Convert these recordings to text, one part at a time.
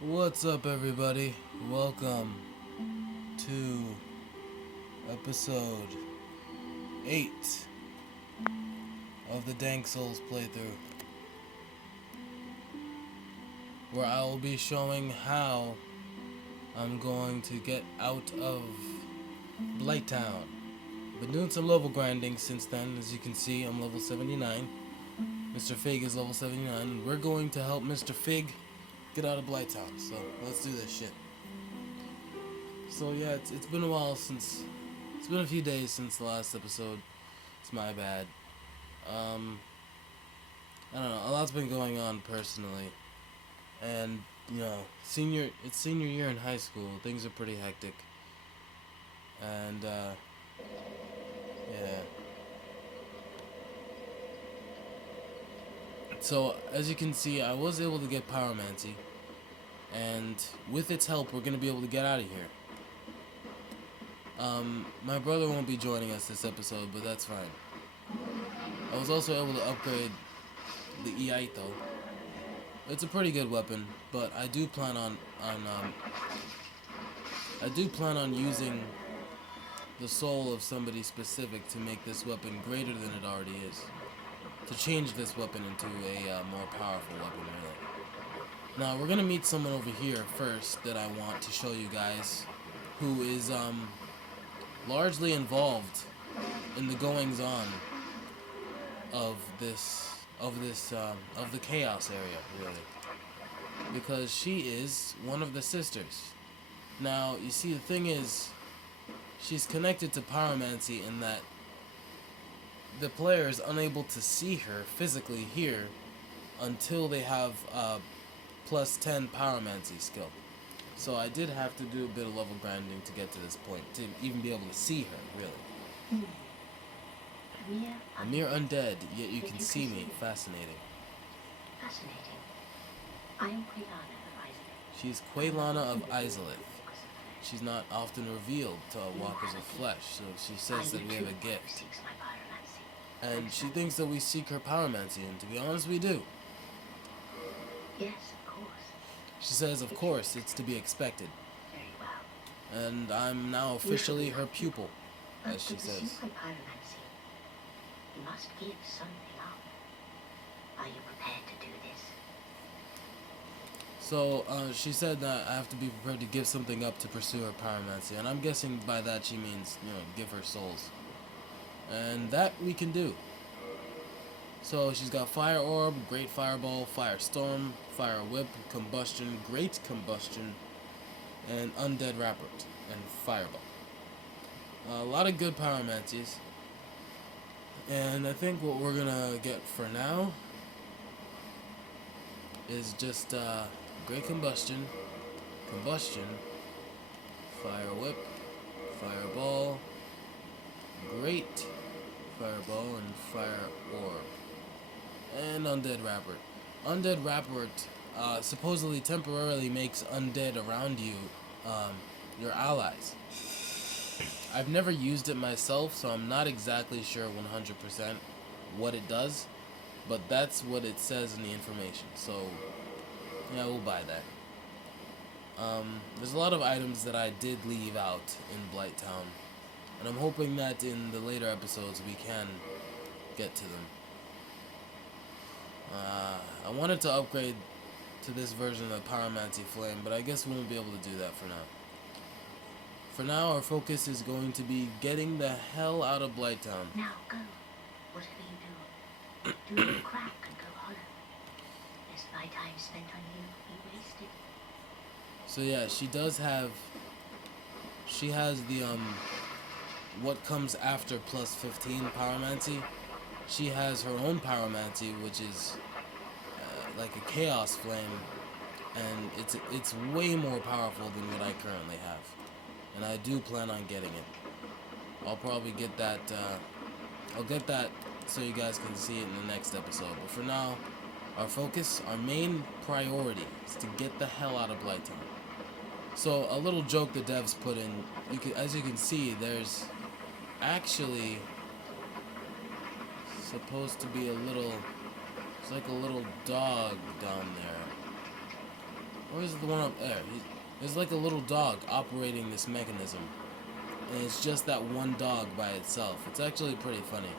What's up, everybody? Welcome to episode 8 of the Dank Souls playthrough, where I will be showing how I'm going to get out of Blighttown. Been doing some level grinding since then. As you can see, I'm level 79. Mr. Fig is level 79. We're going to help Mr. Fig get out of Blighttown. So let's do this shit. So yeah, it's been a while since, it's been a few days since the last episode. It's my bad. I don't know, a lot's been going on personally. And, it's senior year in high school. Things are pretty hectic. And, yeah. So, as you can see, I was able to get Pyromancy. And with its help, we're going to be able to get out of here. My brother won't be joining us this episode, but that's fine. I was also able to upgrade the Iaito. It's a pretty good weapon, but I do plan on using the soul of somebody specific to make this weapon greater than it already is. To change this weapon into a more powerful weapon, really. Now, we're gonna meet someone over here first that I want to show you guys, who is largely involved in the goings on of the chaos area, really, because she is one of the sisters. Now, you see, the thing is, she's connected to pyromancy in that the player is unable to see her physically here until they have plus 10 pyromancy skill. So I did have to do a bit of level grinding to get to this point, to even be able to see her, really. A mere undead, yet you can see me. Fascinating. I am Quaylana of Isolith. She's Quaylana of Isolith. She's not often revealed to walkers of flesh, so she says that we have a gift. And she thinks that we seek her pyromancy, and to be honest, we do. Yes, of course. She says, of course, it's to be expected. Very well. And I'm now officially her pupil, as she says. To pursue pyromancy, you must give something up. Are you prepared to do this? So, she said that I have to be prepared to give something up to pursue her pyromancy, and I'm guessing by that she means, give her souls. And that we can do. So she's got Fire Orb, Great Fireball, Firestorm, Fire Whip, Combustion, Great Combustion, and Undead Rapport, and Fireball. A lot of good pyromancies. And I think what we're gonna get for now is just Great Combustion, Fire Whip, Fireball, Great Fireball, and Fire Orb. And Undead Rapport. Undead Rapport supposedly temporarily makes undead around you your allies. I've never used it myself, so I'm not exactly sure 100% what it does, but that's what it says in the information, so yeah, we'll buy that. There's a lot of items that I did leave out in Blighttown, and I'm hoping that in the later episodes we can get to them. I wanted to upgrade to this version of Pyromancy Flame, but I guess we won't be able to do that for now. For now, our focus is going to be getting the hell out of Blighttown. Now go. Whatever you do, do not crack and go hollow. Lest my time spent on you be wasted. So yeah, she has the what comes after plus 15 Pyromancy. She has her own Pyromancy, which is like a Chaos Flame, and it's way more powerful than what I currently have, and I do plan on getting it. I'll probably get that. I'll get that so you guys can see it in the next episode. But for now, our focus, our main priority, is to get the hell out of Blighttown. So a little joke the devs put in. As you can see, there's actually supposed to be it's like a little dog down there. Or is it the one up there? There's like a little dog operating this mechanism. And it's just that one dog by itself. It's actually pretty funny.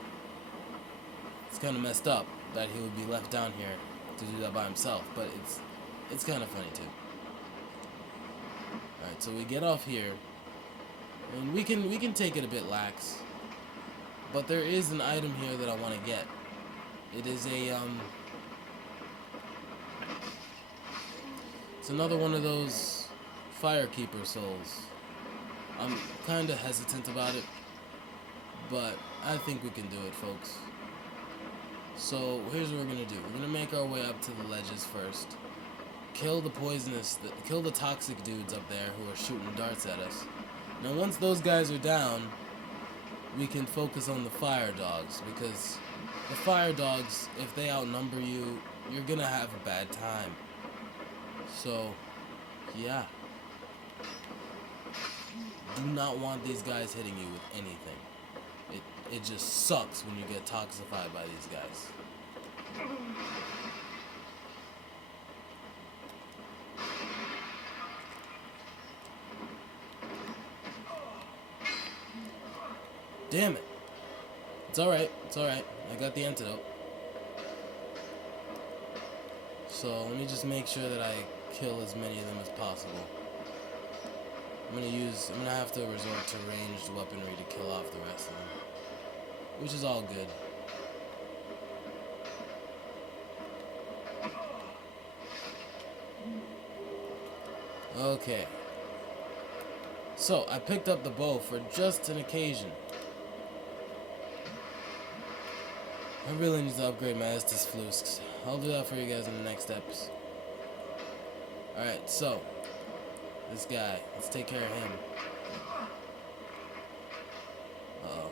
It's kind of messed up that he would be left down here to do that by himself, but it's kind of funny too. Alright, so we get off here. And we can take it a bit lax. But there is an item here that I want to get. It is a it's another one of those Firekeeper souls. I'm kind of hesitant about it, but I think we can do it, folks. So here's what we're gonna do. We're gonna make our way up to the ledges first. Kill the toxic dudes up there who are shooting darts at us. Now once those guys are down, we can focus on the fire dogs, because the fire dogs, if they outnumber you, you're gonna have a bad time. So, yeah. Do not want these guys hitting you with anything. It just sucks when you get toxified by these guys. Damn it. It's alright. It's alright. I got the antidote. So let me just make sure that I kill as many of them as possible. I'm gonna have to resort to ranged weaponry to kill off the rest of them. Which is all good. Okay. So, I picked up the bow for just an occasion. I really need to upgrade my Estus Flusks. I'll do that for you guys in the next episode. Alright, so. This guy. Let's take care of him. Uh-oh.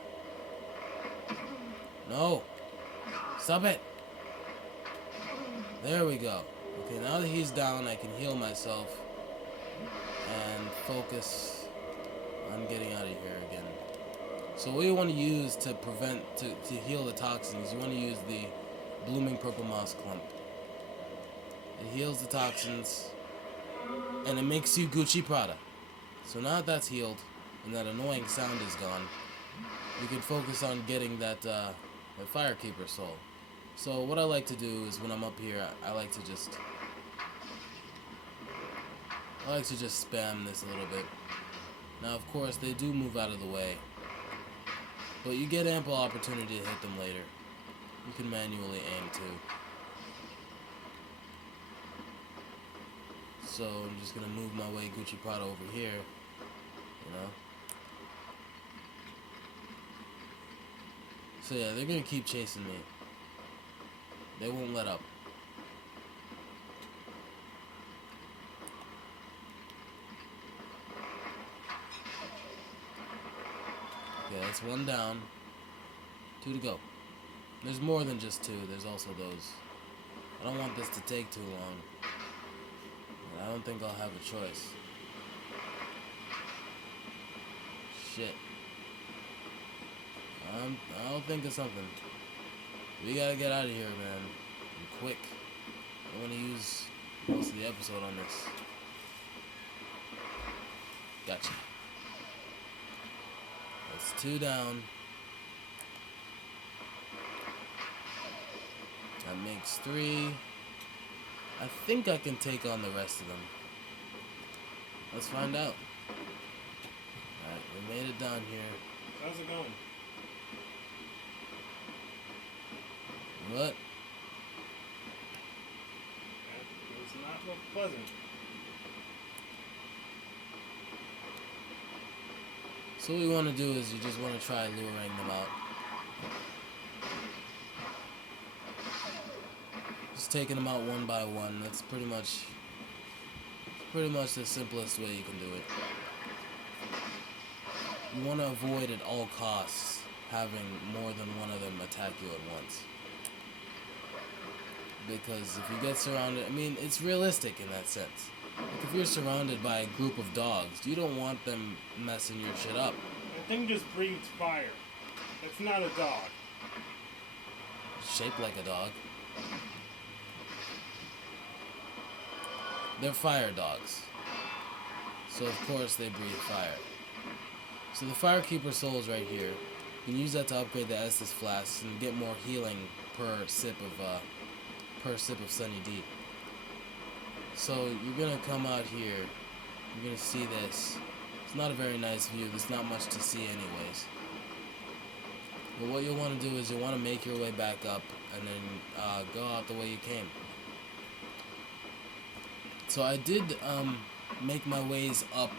No! Stop it! There we go. Okay, now that he's down, I can heal myself and focus on getting out of here again. So what you want to use to heal the toxins, you want to use the Blooming Purple Moss Clump. It heals the toxins, and it makes you Gucci Prada. So now that that's healed, and that annoying sound is gone, we can focus on getting that Firekeeper soul. So what I like to do is when I'm up here, I like to just spam this a little bit. Now of course they do move out of the way, but you get ample opportunity to hit them later. You can manually aim too. So I'm just gonna move my way Gucci Prada over here, you know. So yeah, they're gonna keep chasing me. They won't let up. Okay, that's one down. 2 to go. There's more than just 2. There's also those. I don't want this to take too long. I don't think I'll have a choice. Shit. I'll think of something. We gotta get out of here, man. And quick. I want to use most of the episode on this. Gotcha. That's 2 down. That makes 3. I think I can take on the rest of them. Let's find out. Alright, we made it down here. How's it going? What? It does not look pleasant. So what we want to do is you just want to try luring them out. Just taking them out one by one. That's pretty much the simplest way you can do it. You want to avoid at all costs having more than one of them attack you at once. Because if you get surrounded, I mean, it's realistic in that sense. Like if you're surrounded by a group of dogs, you don't want them messing your shit up. That thing just breathes fire. That's not a dog. Shaped like a dog. they're fire dogs. So of course they breathe fire. So the Firekeeper soul is right here. You can use that to upgrade the Estus flasks and get more healing per sip of Sunny D. So you're gonna come out here. You're gonna see this. It's not a very nice view. There's not much to see anyways. But what you'll want to do is you'll want to make your way back up and then go out the way you came. So I did make my ways up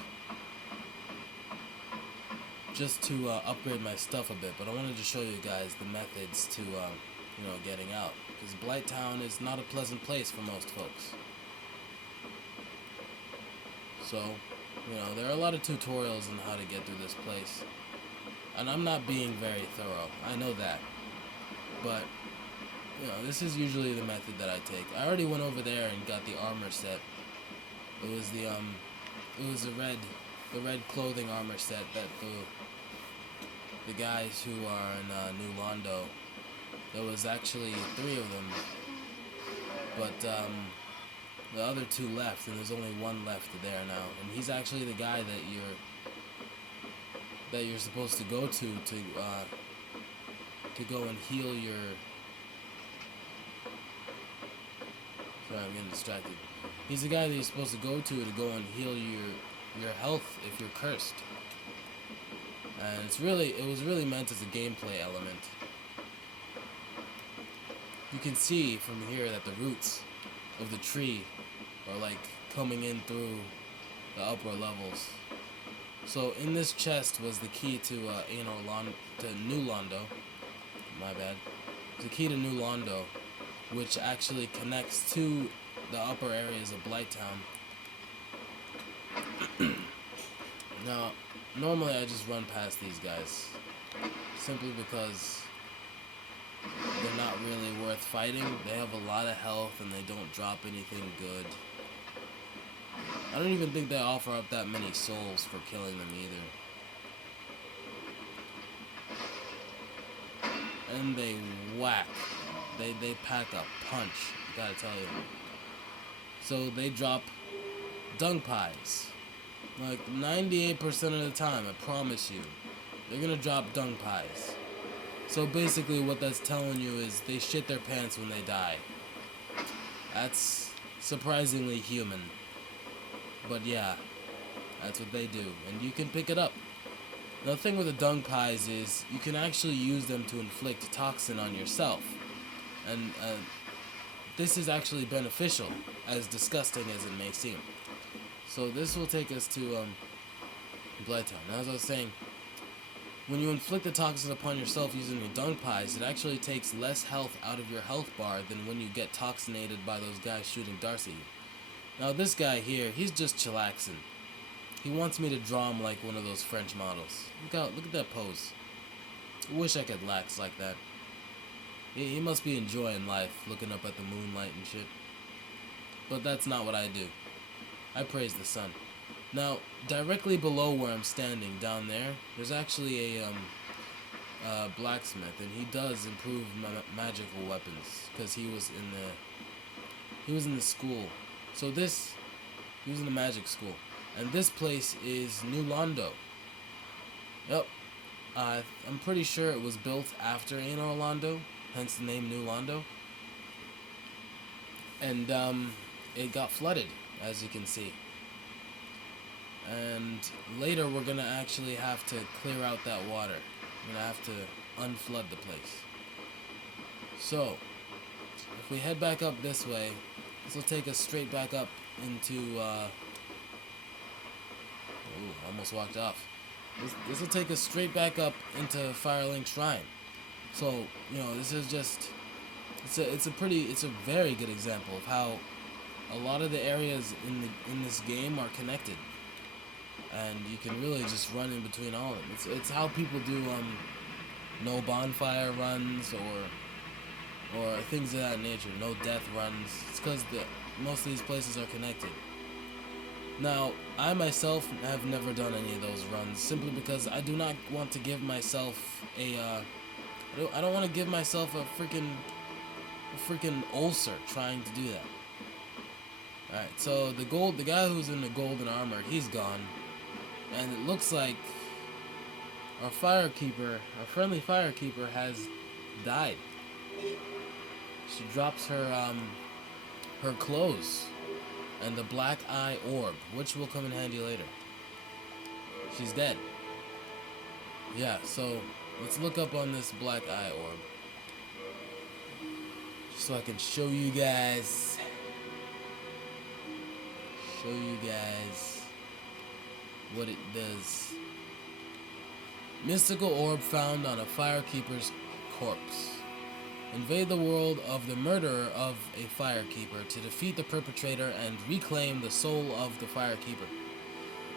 just to upgrade my stuff a bit, but I wanted to show you guys the methods to getting out, because Blighttown is not a pleasant place for most folks. So there are a lot of tutorials on how to get through this place, and I'm not being very thorough, I know that, but this is usually the method that I take. I already went over there and got the armor set. It was the red clothing armor set that the guys who are in New Londo. There was actually 3 of them, but the other 2 left, and there's only 1 left there now. And he's actually the guy that you're supposed to go to go and heal your. Sorry, I'm getting distracted. He's the guy that you're supposed to go and heal your health if you're cursed. And it was really meant as a gameplay element. You can see from here that the roots of the tree are like coming in through the upper levels. So in this chest was the key to New Londo. My bad. The key to New Londo, which actually connects to the upper areas of Blighttown. Now, normally I just run past these guys, simply because they're not really worth fighting. They have a lot of health and they don't drop anything good. I don't even think they offer up that many souls for killing them either. And they whack. They pack a punch, gotta tell you. So they drop dung pies. Like 98% of the time, I promise you, they're gonna drop dung pies. So basically what that's telling you is they shit their pants when they die. That's surprisingly human. But yeah, that's what they do. And you can pick it up. The thing with the dung pies is you can actually use them to inflict toxin on yourself. And this is actually beneficial, as disgusting as it may seem. So this will take us to Blighttown. Now, as I was saying, when you inflict the toxin upon yourself using your dung pies, it actually takes less health out of your health bar than when you get toxinated by those guys shooting darts at you. Now this guy here, he's just chillaxing. He wants me to draw him like one of those French models. Look at that pose. I wish I could lax like that. He must be enjoying life, looking up at the moonlight and shit. But that's not what I do. I praise the sun. Now, directly below where I'm standing, down there, there's actually a blacksmith, and he does improve magical weapons because he was in the school. So he was in the magic school, and this place is New Londo. Yep, I'm pretty sure it was built after Anor Londo, hence the name New Londo. And it got flooded, as you can see. And later we're gonna actually have to clear out that water. We're gonna have to unflood the place. So, if we head back up this way, this will take us straight back up into, almost walked off. This will take us straight back up into Firelink Shrine. So, this is just, it's a very good example of how a lot of the areas in this game are connected. And you can really just run in between all of them. It's how people do no bonfire runs or things of that nature, no death runs. It's because most of these places are connected. Now, I myself have never done any of those runs simply because I do not want to give myself I don't want to give myself a freaking ulcer trying to do that. Alright, so the guy who's in the golden armor, he's gone. And it looks like our friendly firekeeper has died. She drops her clothes and the black eye orb, which will come in handy later. She's dead. Yeah, so let's look up on this black eye orb. Just so I can show you guys. What it does. Mystical orb found on a firekeeper's corpse. Invade the world of the murderer of a firekeeper to defeat the perpetrator and reclaim the soul of the firekeeper.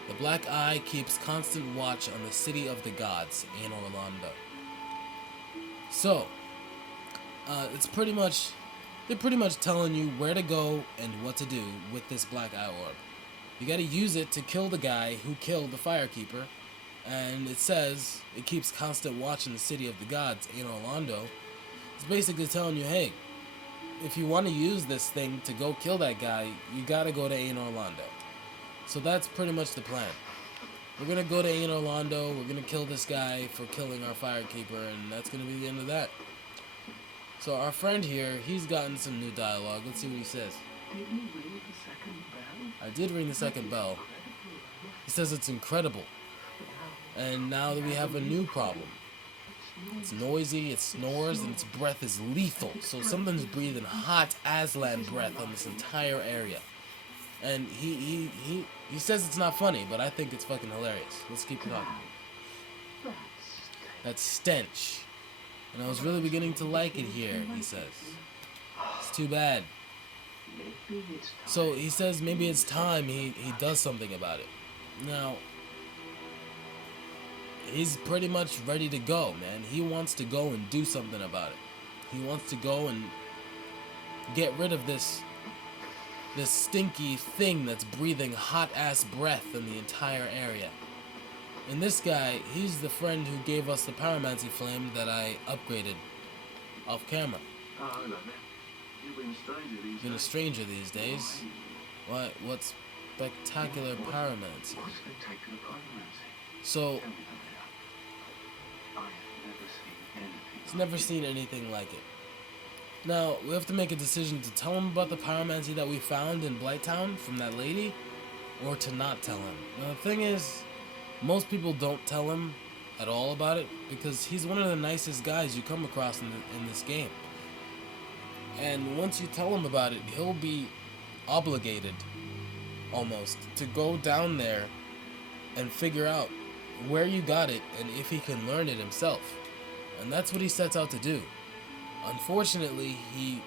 The Black Eye keeps constant watch on the city of the gods in Orlando. So, they're pretty much telling you where to go and what to do with this Black Eye orb. You gotta use it to kill the guy who killed the firekeeper, and it says it keeps constant watch on the city of the gods in Orlando. It's basically telling you, hey, if you want to use this thing to go kill that guy, you gotta go to Ain Orlando. So that's pretty much the plan. We're gonna go to Ain Orlando, we're gonna kill this guy for killing our firekeeper, and that's gonna be the end of that. So our friend here, he's gotten some new dialogue. Let's see what he says. Did you ring the second bell? I did ring the second bell. He says it's incredible. And now that we have a new problem. It's noisy, it snores, and its breath is lethal. So something's breathing hot Aslan breath on this entire area. And he says it's not funny, but I think it's fucking hilarious. Let's keep talking. That stench. And I was really beginning to like it here, he says. It's too bad. So he says maybe it's time he does something about it. Now, he's pretty much ready to go, man. He wants to go and do something about it. He wants to go and get rid of this stinky thing that's breathing hot ass breath in the entire area. And this guy, he's the friend who gave us the pyromancy flame that I upgraded off camera. Oh, hello there. You've been a stranger these Been a days. stranger these days. What's spectacular pyromancy? What's spectacular pyromancy? So, Tell me about it. I have never seen anything. he's never seen anything like it. Now, we have to make a decision to tell him about the pyromancy that we found in Blighttown from that lady, or to not tell him. Now, the thing is, most people don't tell him at all about it because he's one of the nicest guys you come across in this game. And once you tell him about it, he'll be obligated, almost, to go down there and figure out where you got it and if he can learn it himself. And that's what he sets out to do. Unfortunately, he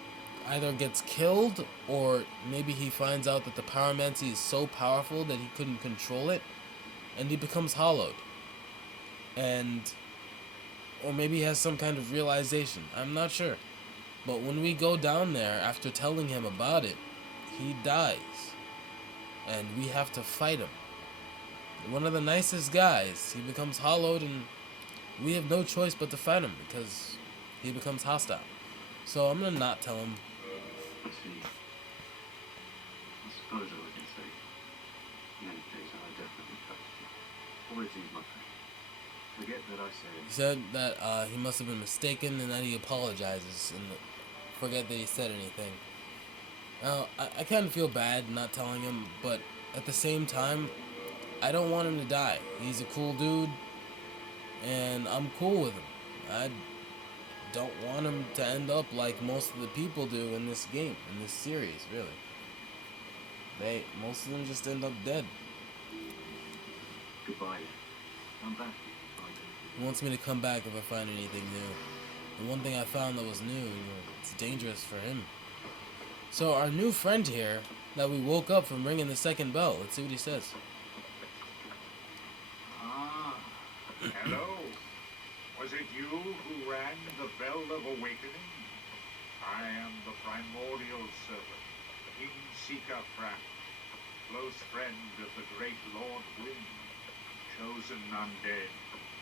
either gets killed or maybe he finds out that the pyromancy is so powerful that he couldn't control it and he becomes hollowed. Or maybe he has some kind of realization. I'm not sure. But when we go down there after telling him about it, he dies. And we have to fight him. One of the nicest guys, he becomes hollowed and we have no choice but to fight him because he becomes hostile. So I'm gonna not tell him. I see. I suppose I can say. In any case, I definitely trust you. Apologies, my friend. Forget that I He said. said that he must have been mistaken and that he apologizes and forget that he said anything. Now, I kind of feel bad not telling him, but at the same time, I don't want him to die. He's a cool dude, and I'm cool with him. I don't want him to end up like most of the people do in this game, in this series, really. Most of them just end up dead. Goodbye. Come back if you find anything. He wants me to come back if I find anything new. The one thing I found that was new, it's dangerous for him. So our new friend here, that we woke up from ringing the second bell, let's see what he says. Ah, hello. Was it you who rang the bell of awakening? I am the primordial serpent, King Sika Frak, close friend of the great Lord Wind, chosen undead,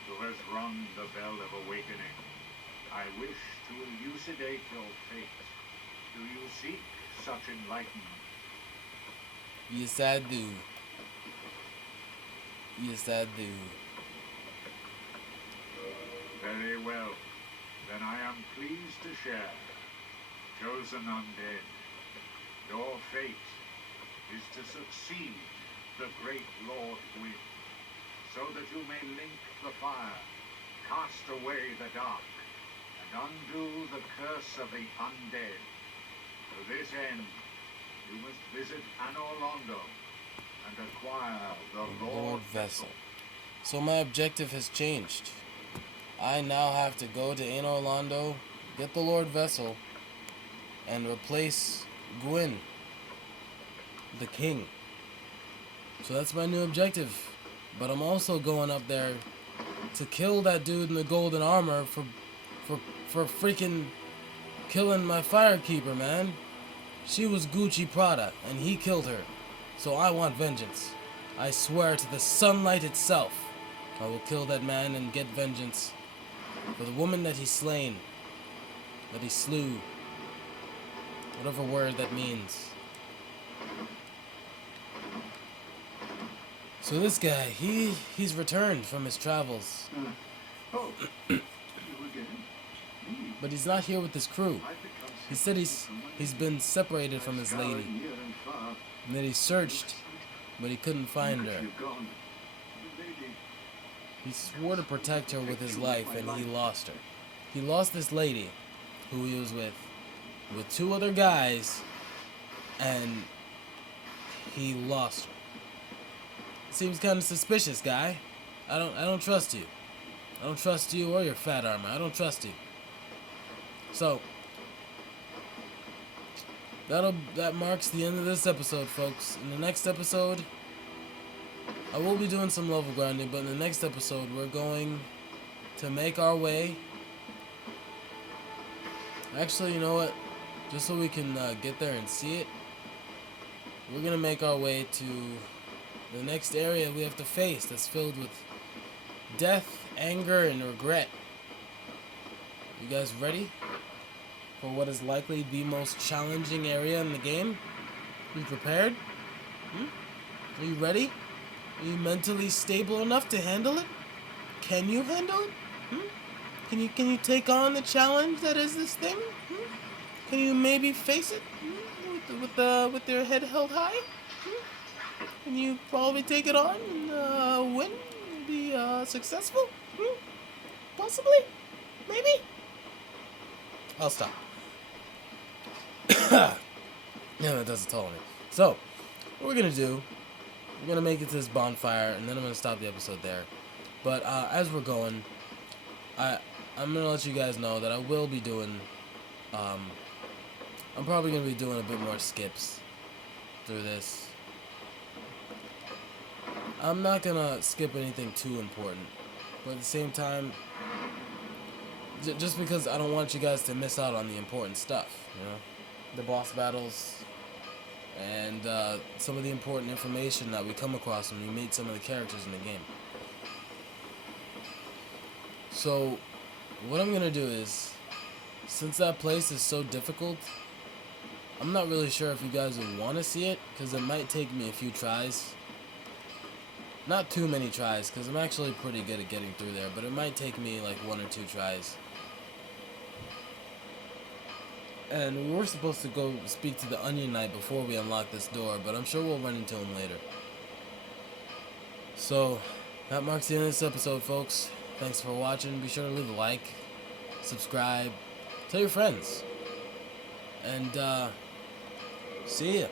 who has rung the bell of awakening. I wish to elucidate your fate. Do you seek such enlightenment? Yes, I do. Yes, I do. Very well. Then I am pleased to share. Chosen undead, your fate is to succeed the great Lord Wind, so that you may link the fire, cast away the dark, and undo the curse of the undead. To this end, you must visit Anor Londo and acquire the Lord Vessel. So my objective has changed. I now have to go to Anor Londo, get the Lord Vessel, and replace Gwyn, the king. So that's my new objective. But I'm also going up there to kill that dude in the golden armor for freaking killing my firekeeper, man. She was Gucci Prada, and he killed her. So I want vengeance. I swear to the sunlight itself, I will kill that man and get vengeance for the woman that he slain, that he slew. Whatever word that means. So this guy, he's returned from his travels. Oh, you again? Me? But he's not here with his crew. I've become He said he's been separated from his lady. near and far. And that he searched, but he couldn't find her. You've gone. The lady. He swore to protect her with his life, and he lost her. He lost this lady, who he was with two other guys, and he lost her. Seems kind of suspicious, guy. I don't trust you. I don't trust you or your fat armor. I don't trust you. So that marks the end of this episode, folks. In the next episode, I will be doing some level grinding, but in the next episode, we're going to make our way. Actually, you know what? Just so we can get there and see it, we're gonna make our way to the next area we have to face that's filled with death, anger, and regret. You guys ready for what is likely the most challenging area in the game? You prepared? Are you ready? Are you mentally stable enough to handle it? Can you handle it? Can you take on the challenge that is this thing? Can you maybe face it with your head held high? Can you probably take it on and win? Be successful? Possibly? Maybe? I'll stop. Yeah, that does it to me. So, what we're gonna do, we're gonna make it to this bonfire, and then I'm gonna stop the episode there. But as we're going, I'm gonna let you guys know that I will be doing, I'm probably gonna be doing a bit more skips through this. I'm not gonna skip anything too important, but at the same time, just because I don't want you guys to miss out on the important stuff, you know, the boss battles, and some of the important information that we come across when we meet some of the characters in the game. So, what I'm gonna do is, since that place is so difficult, I'm not really sure if you guys would want to see it, because it might take me a few tries. Not too many tries, because I'm actually pretty good at getting through there, but it might take me like 1 or 2 tries. And we were supposed to go speak to the Onion Knight before we unlock this door, but I'm sure we'll run into him later. So, that marks the end of this episode, folks. Thanks for watching. Be sure to leave a like, subscribe, tell your friends, and see ya.